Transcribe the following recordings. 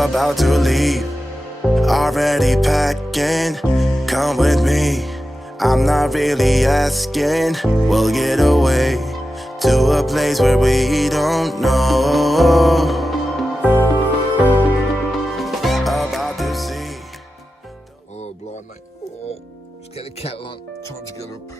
about to leave, already packing. Come with me, I'm not really asking. We'll get away to a place where we don't know. About to see. Oh, blind mate. Oh, let's get the kettle on. Time to get up.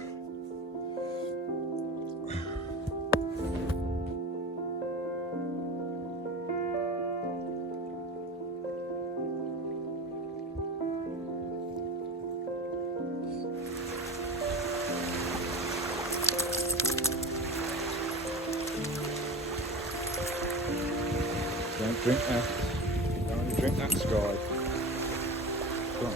Don't drink that. Don't drink that, Skye. Come on.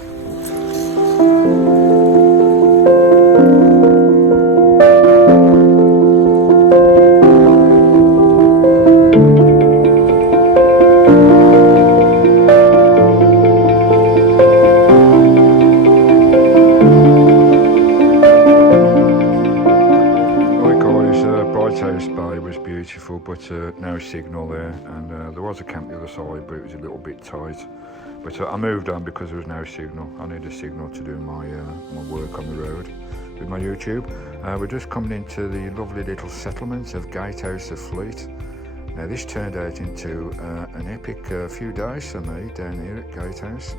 But no signal there, and there was a camp the other side, but it was a little bit tight. But I moved on because there was no signal. I need a signal to do my my work on the road with my YouTube. We're just coming into the lovely little settlement of Gatehouse of Fleet. Now this turned out into an epic few days for me down here at Gatehouse.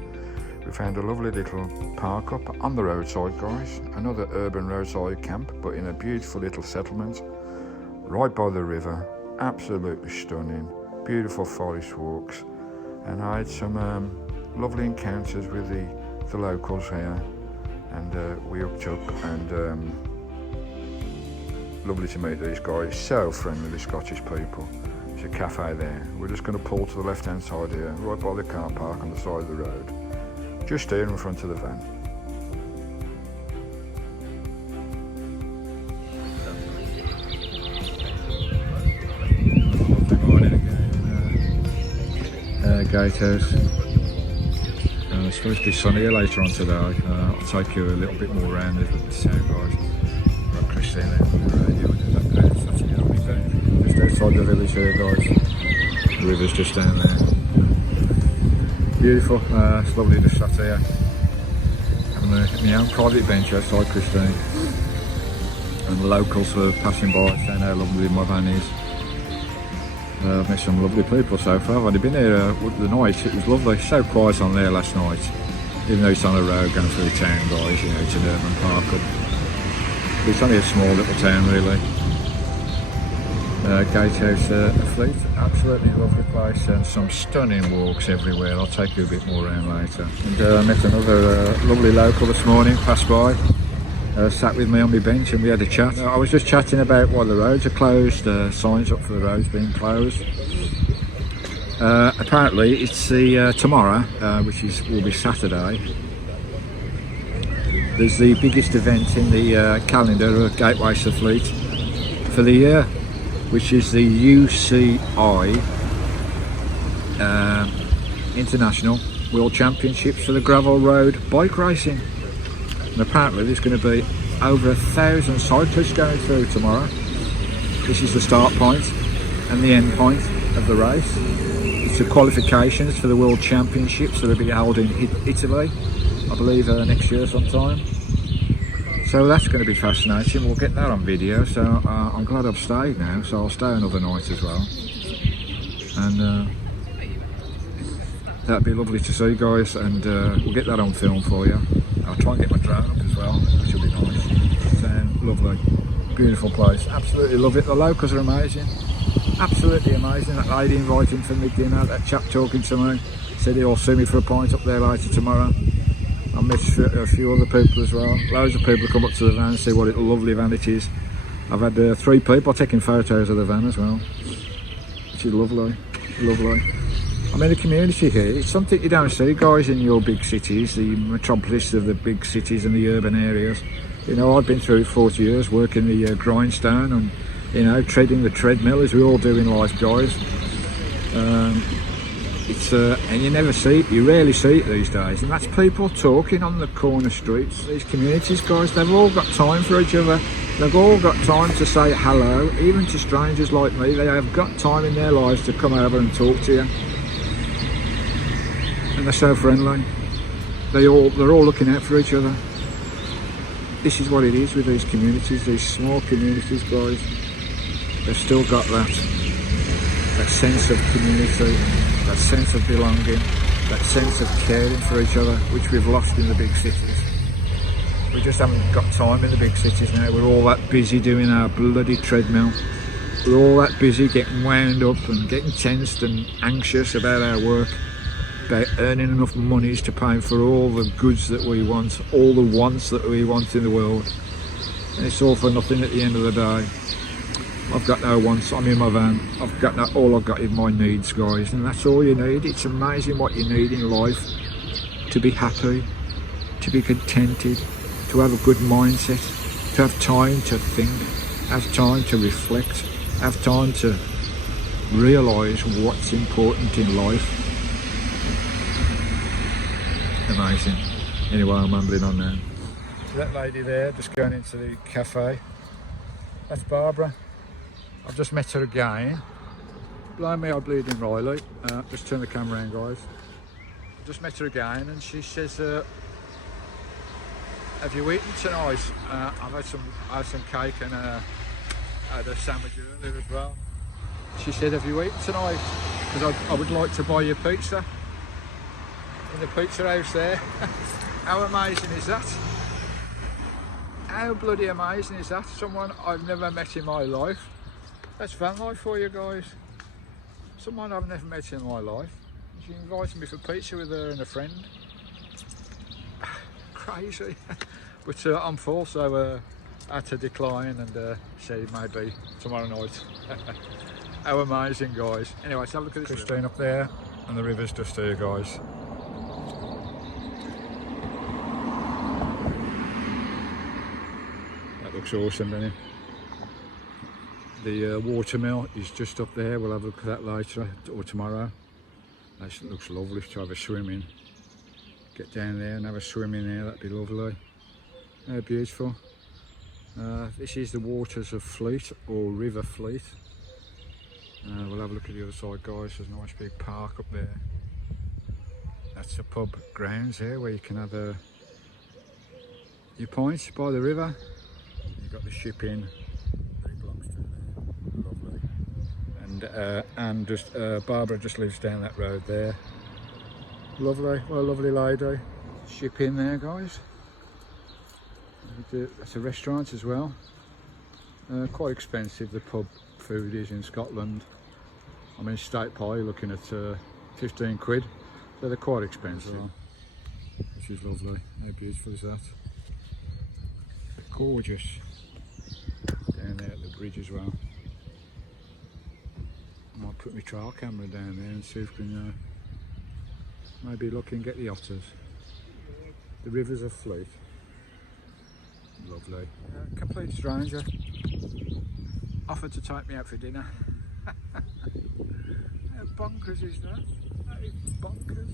We found a lovely little park up on the roadside, guys. Another urban roadside camp, but in a beautiful little settlement right by the river. Absolutely stunning, beautiful forest walks, and I had some lovely encounters with the locals here, and we hooked up, and lovely to meet these guys. So friendly, the Scottish people. There's a cafe there. We're just going to pull to the left hand side here, right by the car park on the side of the road, just here in front of the van. Gatehouse. It's supposed to be sunnier later on today. I'll take you a little bit more around the town, guys. Got Christina that's a little bit down. Just outside the village here, guys. The river's just down there. Beautiful. It's lovely to sat here. Having my own private bench outside Christina. And the locals were passing by saying how lovely my van is. I've met some lovely people so far. I've only been here the night. It was lovely. So quiet on there last night. Even though it's on a road going through the town, guys, you know, it's an urban park up. But it's only a small little town, really. Gatehouse Fleet. Absolutely lovely place, and some stunning walks everywhere. I'll take you a bit more around later. And I met another lovely local this morning, passed by. Sat with me on my bench and we had a chat. I was just chatting about why the roads are closed, signs up for the roads being closed. Apparently it's the tomorrow, which will be Saturday. There's the biggest event in the calendar of Gatehouse of Fleet for the year, which is the UCI International World Championships for the gravel road bike racing. And apparently there's going to be over 1,000 cyclists going through tomorrow. This is the start point and the end point of the race. It's the qualifications for the World Championships that will be held in Italy, I believe next year sometime. So that's going to be fascinating. We'll get that on video. So I'm glad I've stayed now, so I'll stay another night as well. And that'd be lovely to see, guys, and we'll get that on film for you. I'll try and get my drone up as well, which will be nice. So, lovely, beautiful place, absolutely love it. The locals are amazing, absolutely amazing. That lady inviting for me dinner, that chap talking to me, said he'll see me for a pint up there later tomorrow. I met a few other people as well. Loads of people come up to the van and see what a lovely van it is. I've had 3 people taking photos of the van as well, which is lovely, lovely. I mean, the community here, it's something you don't see, guys, in your big cities, the metropolis of the big cities and the urban areas. You know, I've been through it 40 years, working the grindstone and, you know, treading the treadmill, as we all do in life, guys. And you never see it, you rarely see it these days, and that's people talking on the corner streets. These communities, guys, they've all got time for each other. They've all got time to say hello, even to strangers like me. They have got time in their lives to come over and talk to you. and they're so friendly. They're all looking out for each other. This is what it is with these communities, these small communities, guys. They've still got that sense of community, that sense of belonging, that sense of caring for each other, which we've lost in the big cities. We just haven't got time in the big cities now. We're all that busy doing our bloody treadmill. We're all that busy getting wound up and getting tensed and anxious about our work, about earning enough monies to pay for all the goods that we want, all the wants that we want in the world. And it's all for nothing at the end of the day. I've got no wants, I'm in my van, all I've got is my needs, guys, and that's all you need. It's amazing what you need in life to be happy, to be contented, to have a good mindset, to have time to think, have time to reflect, have time to realise what's important in life. Amazing. Anyway, I'm rambling on now. So that lady there, just going into the cafe, that's Barbara. I've just met her again. Blind me, I bleed in Riley. Just turn the camera around, guys. Just met her again, and she says, have you eaten tonight? I've had some cake and had a sandwich earlier as well. She said, have you eaten tonight? Because I would like to buy you pizza in the pizza house there. How amazing is that? How bloody amazing is that? Someone I've never met in my life. That's Vanlifer for you guys. Someone I've never met in my life. She invited me for pizza with her and a friend. Crazy. But I'm full, so I had to decline and say maybe tomorrow night. How amazing, guys. Anyway, let's have a look at this. Christine up there, and the river's just here, guys. That looks awesome, doesn't it? The watermill is just up there. We'll have a look at that later or tomorrow. That looks lovely to have a swim in. Get down there and have a swim in there, that'd be lovely. How beautiful. This is the waters of Fleet, or River Fleet. We'll have a look at the other side, guys. There's a nice big park up there. That's the pub grounds here where you can have your pints by the river. You've got the ship in. And just Barbara just lives down that road there. Lovely, what a lovely lady. Ship in there, guys. That's a restaurant as well. Quite expensive, the pub food is in Scotland. I mean, steak pie, you're looking at 15 quid, so they're quite expensive. Which is lovely. How beautiful is that? Gorgeous. Down there at the bridge as well. I might put my trail camera down there and see if we can maybe look and get the otters. The rivers of Fleet. Lovely. Complete stranger offered to take me out for dinner. How bonkers is that? That is bonkers.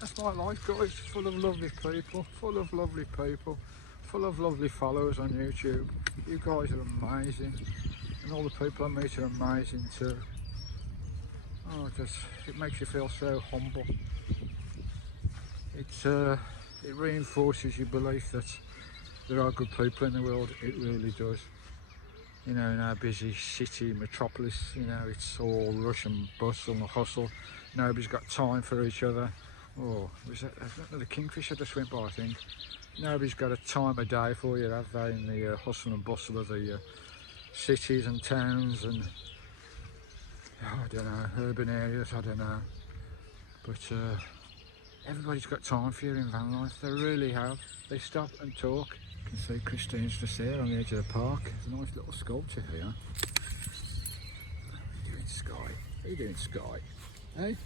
That's my life, guys. Full of lovely people, full of lovely people, full of lovely followers on YouTube. You guys are amazing. And all the people I meet are amazing too. Oh, it makes you feel so humble. It reinforces your belief that there are good people in the world. It really does. You know, in our busy city metropolis, you know, it's all rush and bustle and hustle. Nobody's got time for each other. Oh, was that another kingfisher just went by, I think. Nobody's got a time of day for you, have they, in the hustle and bustle of the cities and towns and I don't know, urban areas, I don't know, but everybody's got time for you in van life. They really have. They stop and talk. You can see Christine's just there on the edge of the park. There's a nice little sculpture here. What are you doing, Skye? What are you doing, Skye? Hey,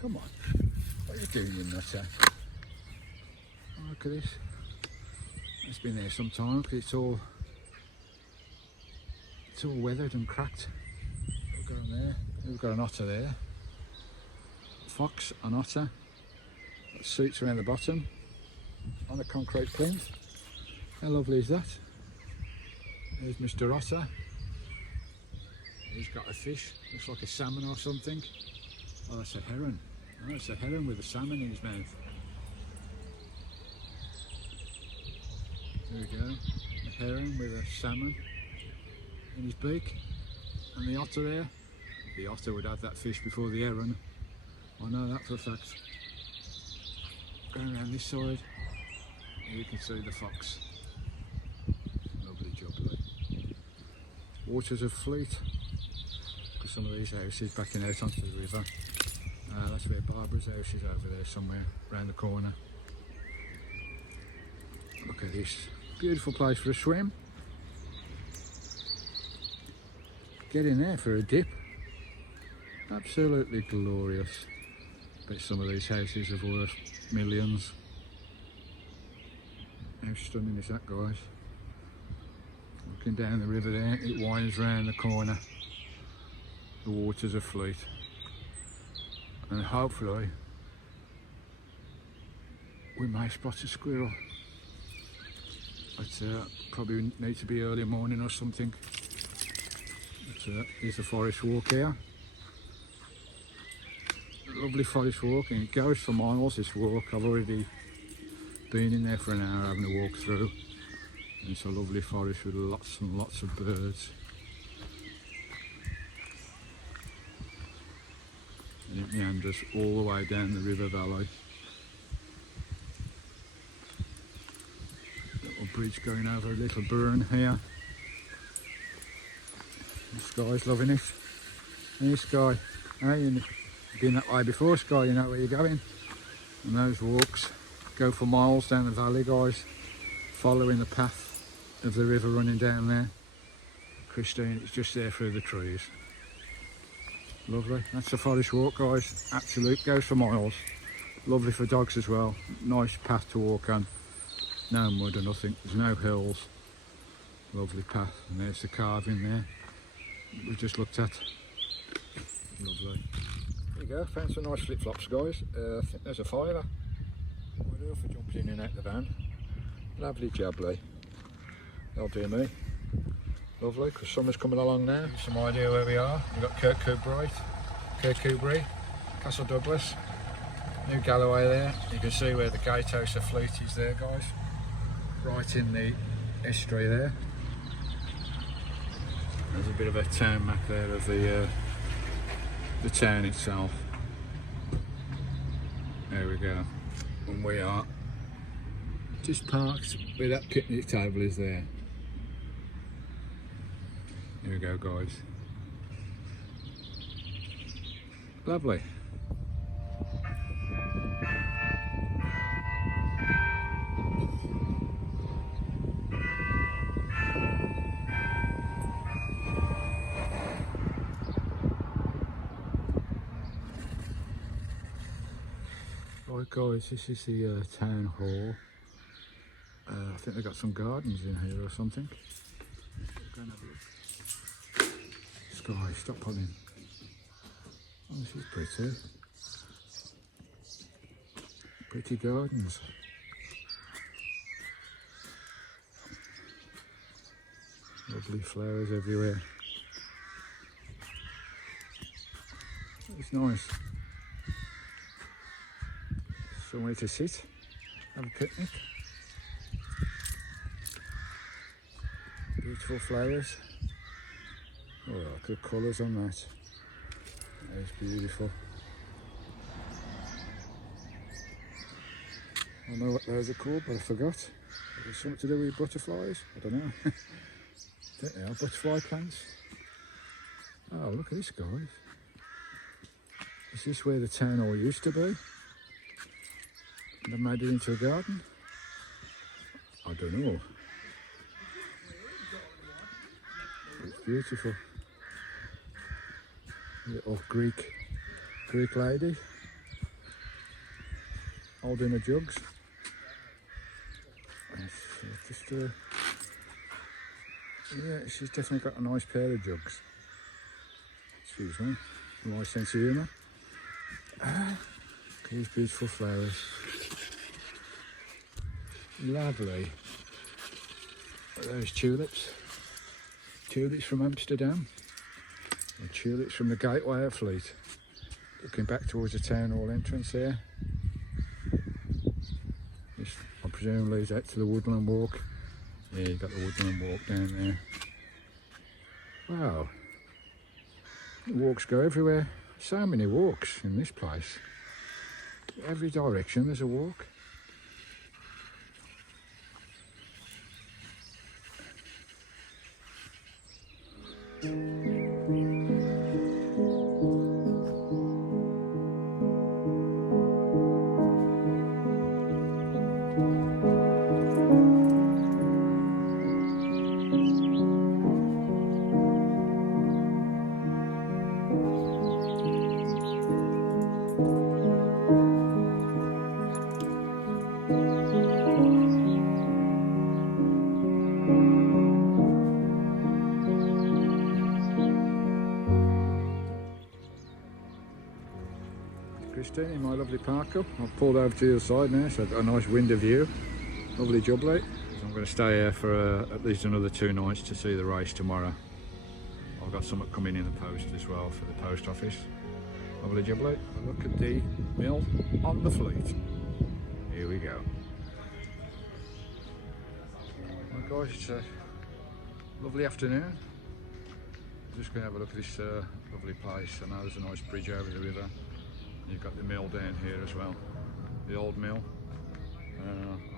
come on, what are you doing, you nutter? Oh, look at this. It's been there some time because it's all weathered and cracked. We've got them there. We've got an otter there. Fox and otter. Got seats around the bottom on a concrete plinth. How lovely is that? There's Mr. Otter. He's got a fish. Looks like a salmon or something. Oh, that's a heron. Oh, it's a heron with a salmon in his mouth. There we go. A heron with a salmon in his beak. And the otter there. The otter would have that fish before the heron. I know that for a fact. Going around this side, here you can see the fox. Lovely job, Lee. Waters of Fleet. Because some of these houses backing out onto the river. That's where Barbara's house is, over there somewhere, round the corner. Look at this. Beautiful place for a swim. Get in there for a dip. Absolutely glorious. Bet some of these houses are worth millions. How stunning is that, guys? Looking down the river there, it winds round the corner. The waters of Fleet. And hopefully we may spot a squirrel. But probably need to be early morning or something. But here's the forest walk here. Lovely forest walk, and it goes for miles, this walk. I've already been in there for an hour having a walk through. And it's a lovely forest with lots and lots of birds. And it meanders all the way down the river valley. Little bridge going over a little burn here. The Skye's loving it. Hey Skye, hey, you've been that way before, Skye, you know where you're going. And those walks go for miles down the valley, guys, following the path of the river running down there. Christine, it's just there through the trees. Lovely. That's the forest walk, guys. Absolute, goes for miles. Lovely for dogs as well. Nice path to walk on. No mud or nothing. There's no hills. Lovely path. And there's the carving there we just looked at. Lovely. There you go. Found some nice flip flops, guys. I think there's a fiver. What do for jumping in and out the van? Lovely job, Lee. That'll do me. Lovely, because summer's coming along now. Give you some idea where we are. We've got Kirkcudbright, Castle Douglas, New Galloway there. You can see where the Gatehouse of Fleet is there, guys. Right in the estuary there. There's a bit of a town map there of the town itself. There we go. And we are just parked where that picnic table is there. Here we go, guys. Lovely. Right, guys, this is the town hall. I think they've got some gardens in here or something. Go and have a look. Skye, stop pulling. Oh, this is pretty. Pretty gardens. Lovely flowers everywhere. It's nice. Somewhere to sit, have a picnic. Beautiful flowers. Oh, look at the colours on that. That is beautiful. I don't know what those are called, but I forgot. Is it something to do with butterflies? I don't know. I think they are butterfly plants. Oh, look at this, guys. Is this where the town hall used to be? And they made it into a garden? I don't know. It's beautiful. Little Greek lady holding the jugs. Just yeah, she's definitely got a nice pair of jugs. Excuse me, my sense of humour. Look at these beautiful flowers. Lovely. Look at those tulips. Tulips from Amsterdam. And tulips from the Gateway of Fleet. looking back towards the town hall entrance here. This, I presume, leads out to the woodland walk. Yeah, you've got the woodland walk down there. Wow, the walks go everywhere. So many walks in this place. Every direction there's a walk. Christine, in my lovely park up. I've pulled over to the other side now, so I've got a nice window view. Lovely job, late. So I'm going to stay here for at least another 2 nights to see the race tomorrow. I've got something coming in the post as well for the post office. Lovely job, late. Look at the mill on the fleet. Here we go. Well guys, it's a lovely afternoon. I'm just going to have a look at this lovely place. I know there's a nice bridge over the river. You've got the mill down here as well, the old mill.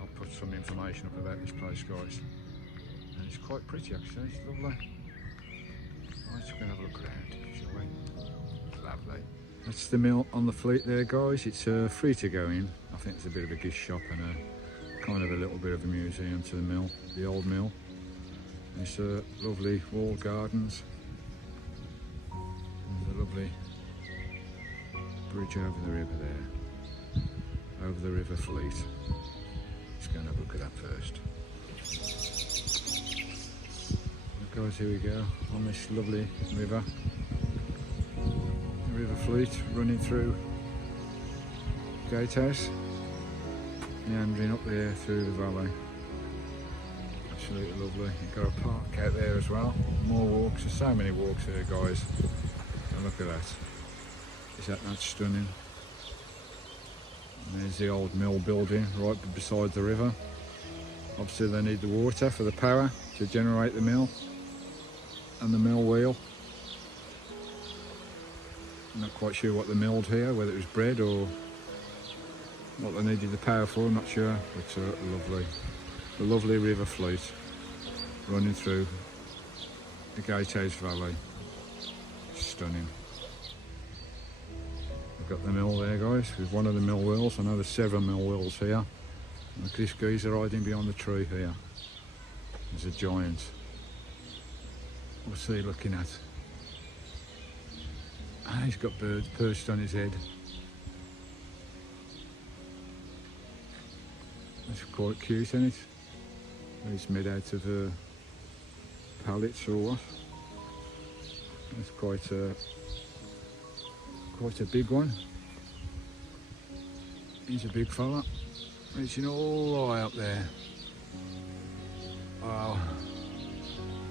I'll put some information up about this place, guys. And it's quite pretty actually, it's lovely. Let's go and have a look around, shall we? Lovely. That's the mill on the fleet there, guys. It's free to go in. I think it's a bit of a gift shop and a kind of a little bit of a museum to the mill, the old mill. It's lovely walled gardens. There's a lovely bridge over the river there, over the river fleet. Let's go and have a look at that first. Look guys, here we go, on this lovely river. The river fleet running through Gatehouse, meandering up there through the valley. Absolutely lovely. You've got a park out there as well. More walks, there's so many walks here, guys. And look at that. Isn't that stunning? And there's the old mill building right beside the river. Obviously they need the water for the power to generate the mill and the mill wheel. I'm not quite sure what they milled here, whether it was bread or what they needed the power for, I'm not sure. But lovely, the lovely river fleet running through the Gatehouse Valley. Stunning. Got the mill there, guys, with one of the mill wheels. I know there's several mill wheels here. Look at this geezer hiding behind the tree here. There's a giant. What's he looking at? Ah, he's got birds perched on his head. That's quite cute, isn't it? It's made out of pallets or what? That's quite a big one. He's a big fella, reaching all the way up there. Wow.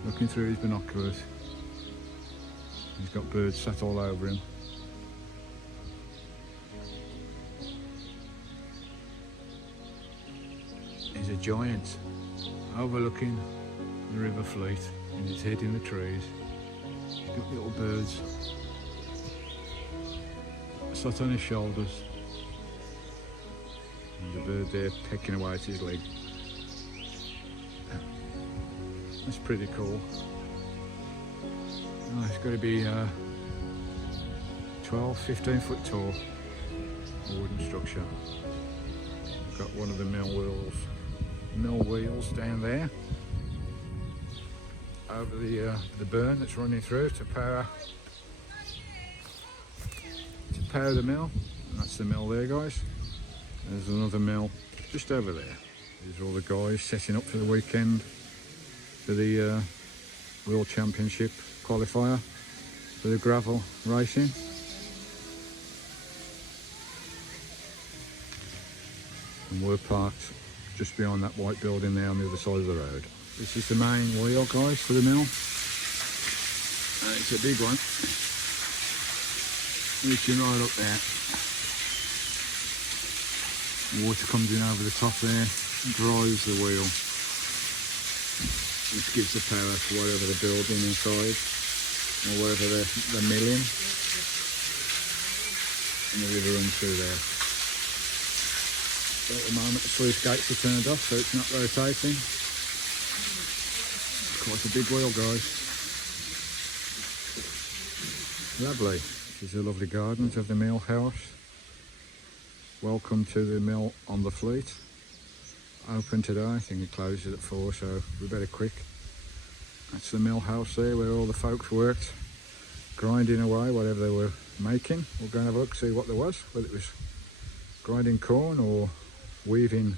Looking through his binoculars. He's got birds sat all over him. He's a giant, overlooking the river fleet, and his head in the trees. He's got little birds sat on his shoulders. There's a bird there pecking away at his leg. That's pretty cool. Oh, it's got to be 12, 15 foot tall. A wooden structure. We've got one of the mill wheels down there over the burn that's running through to power the mill. And that's the mill there, guys. There's another mill just over there. These are all the guys setting up for the weekend for the World Championship qualifier for the gravel racing. And we're parked just behind that white building there on the other side of the road. This is the main wheel, guys, for the mill. It's a big one. reaching right up there. Water comes in over the top there, dries the wheel. This gives the power to whatever they're building inside, or whatever they're milling. And the river runs through there. So at the moment the sluice gates are turned off, so it's not rotating. It's quite a big wheel, guys. Lovely. This is a lovely garden of the mill house. Welcome to the mill on the Fleet. Open today, I think it closes at 4, so we better quick. That's the mill house there where all the folks worked, grinding away whatever they were making. We'll go and have a look, see what there was, whether it was grinding corn or weaving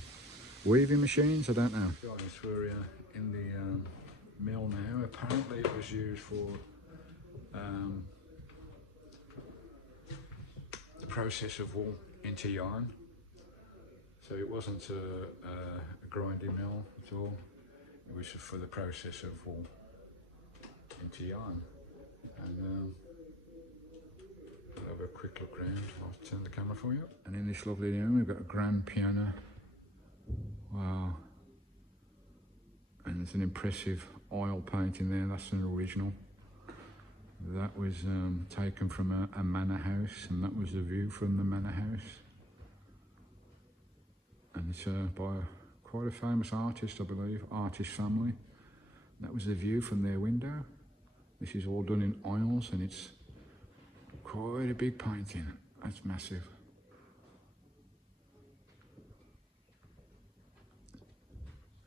machines, I don't know. Guys, we're in the mill now. Apparently it was used for the process of wool into yarn. So it wasn't a grinding mill at all. It was for the process of wool into yarn. And I'll have a quick look around. I'll turn the camera for you. And in this lovely room we've got a grand piano. Wow. And there's an impressive oil painting there. That's an original. That was taken from a manor house, and that was the view from the manor house. And it's by quite a famous artist, I believe, artist family. That was the view from their window. This is all done in oils, and it's quite a big painting. That's massive.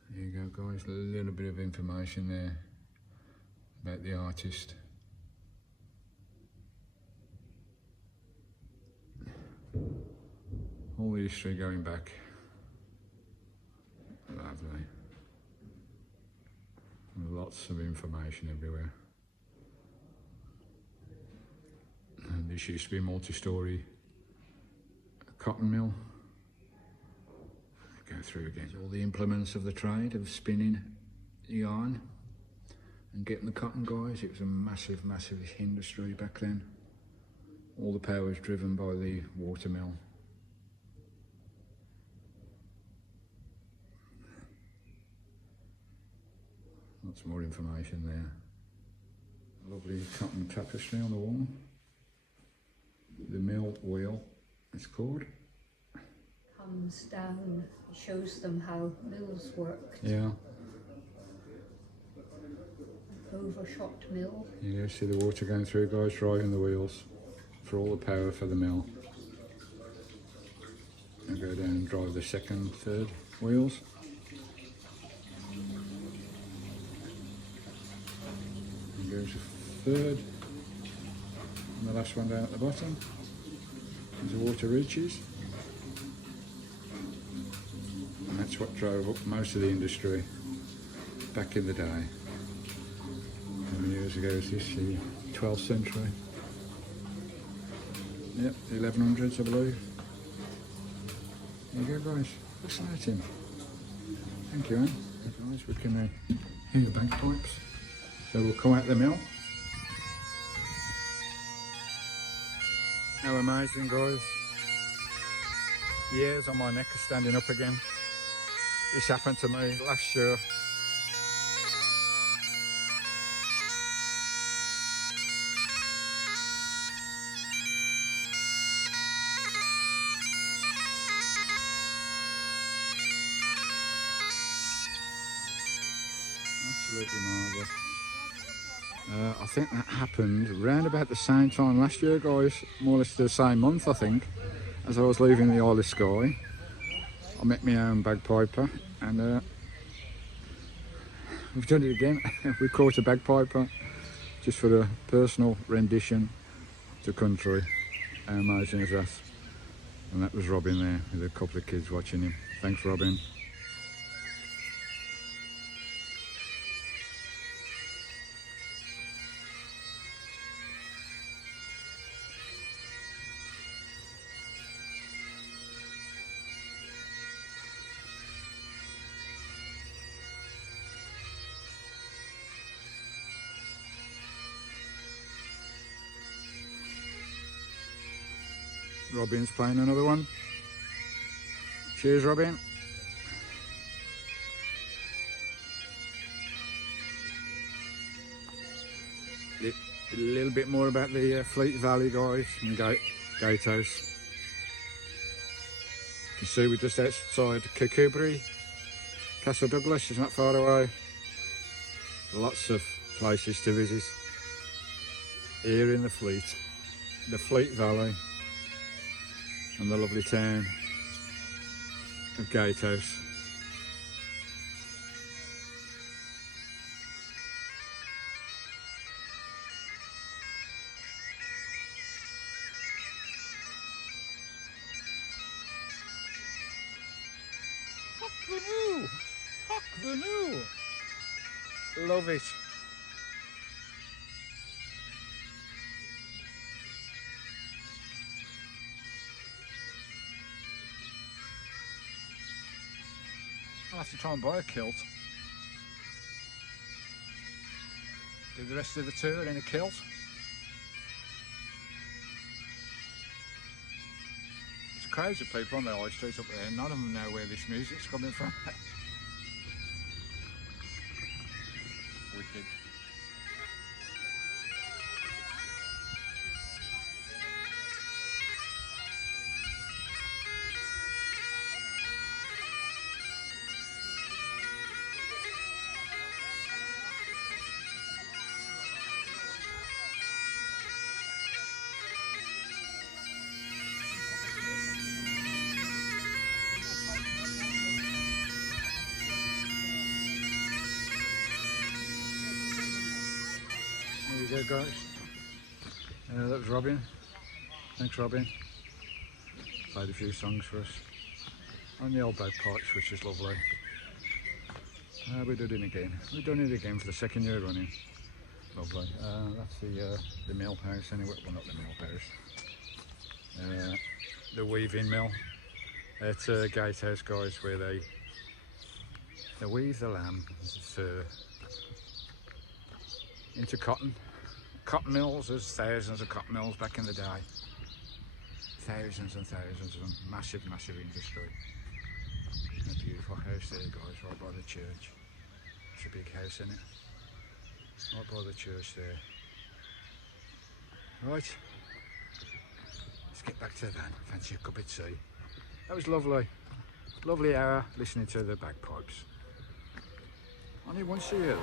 There you go, guys, a little bit of information there about the artist. All the history going back. Lovely. Lots of information everywhere. And this used to be a multi-storey cotton mill. Go through again. All the implements of the trade of spinning yarn and getting the cotton, guys. It was a massive, massive industry back then. All the power was driven by the water mill. Lots more information there. Lovely cotton tapestry on the wall. The mill wheel, it's called. Comes down, shows them how mills worked. Yeah. Overshot mill. You see the water going through, guys, driving the wheels for all the power for the mill. And go down and drive the second, third wheels. And goes the third. And the last one down at the bottom. As the water reaches. And that's what drove up most of the industry back in the day. How many years ago is this? The 12th century. Yep, the 1100s, I believe. There you go, guys. Fascinating. Thank you, Anne. Guys, we can hear the bagpipes. So we'll come out the mill. How amazing, guys. Years on my neck are standing up again. This happened to me last year. Absolutely marvellous. I think that happened around about the same time last year, guys. More or less the same month, I think. As I was leaving the Isle of Skye, I met my own bagpiper, and we've done it again. We caught a bagpiper just for a personal rendition to country. How amazing is that? And that was Robin there with a couple of kids watching him. Thanks, Robin. Robin's playing another one. Cheers, Robin. A little bit more about the Fleet Valley guys and Gatehouse. You can see we're just outside Kirkcudbright. Castle Douglas is not far away. Lots of places to visit here in the Fleet Valley, and the lovely town of Gatehouse. Hock the new! Love it. I'll have to try and buy a kilt. Do the rest of the tour in a kilt. There's crowds of people on the high street up there, none of them know where this music's coming from. Wicked. There you go, guys. That was Robin. Thanks, Robin. Played a few songs for us on the old bagpipes, which is lovely. We did it again. We've done it again for the second year running. Lovely. That's the mill house anyway. Well, not the mill house. The weaving mill at Gatehouse, guys, where they weave the lamb's fur into cotton. Cotton mills, there's thousands of cotton mills back in the day. Thousands and thousands of them. Massive, massive industry. A beautiful house there, guys, right by the church. It's a big house, isn't it? Right by the church there. Right. Let's get back to the van. Fancy a cup of tea. That was lovely. Lovely hour listening to the bagpipes. Only once a year though.